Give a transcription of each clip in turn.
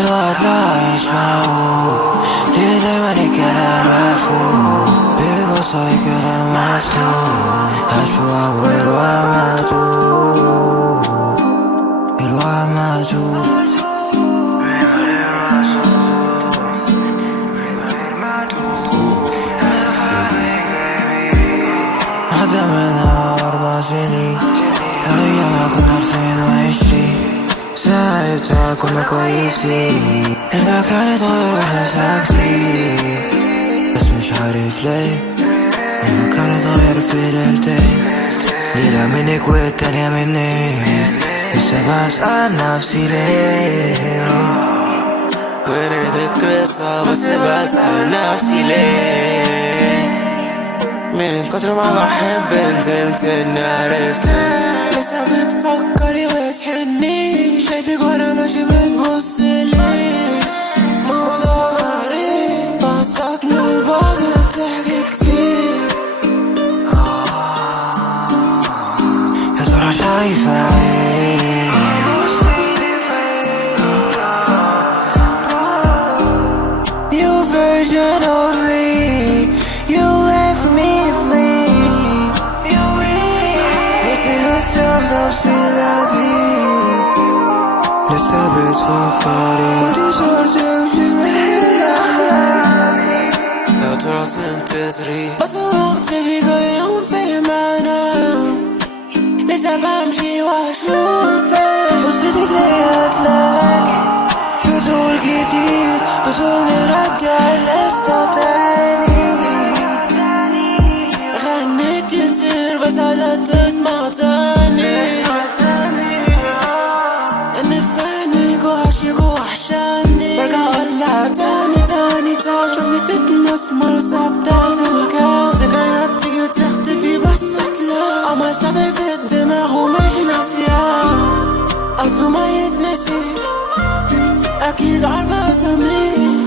الوقت لا أعيش معه، ليه دايما الكلام مفهوم ببساطة كلام مفتوح أشوى والواماتو الواماتو عدى منها 4 سنين أيام كنا 2020 ساعتها كنا كويسين، المكان اتغير واحنا ساكتين بس مش عارف ليه المكان اتغير في ليلتين، ليلة منك والتانية مني لسه بسأل نفسي ليه ورد القصة بس بسأل نفسي ليه من كتر ما بحب ندمت اني عرفتك لسه بتفكري وتحني شايفك وانا ماشي بتبصلي موضوع غريب بصقنا لبعض بتحكي كتير يا ترى شايفة ايه You version of me You left me bleed نفسي لسه بتفكري ودي صورتي وجنين الأحلام يا ترى تنتظري بس الوقت بيقول يوم في منام لسه بمشي واشوفك بصيتك ليا تلامني بتقول كتير بتقول نرجع لسه تاني غنيت كتير بس عايزة تسمع تاني اني فانك وعشق وحشاني برجع اقولها تاني شوفني تتمسمر ثابتة في مكان ذكريات تيجي وتختفي بس اتلاقى قمر سابق في الدماغ ومش ناسياه اصله ما يتنسي اكيد عارفة اساميه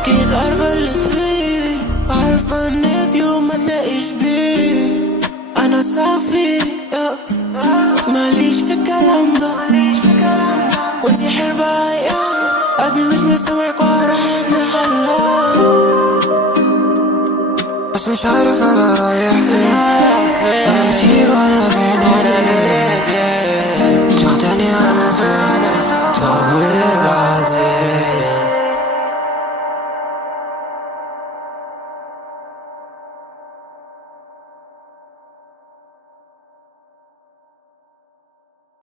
اكيد عارفة اللي فيه عارفة ان بيوم ما تلاقيش بيه انا صافي ماليش في الكلام ده وانتي حربة يا قلبي مش مسامعك وراحت لحلها بس مش عارف انا رايح فين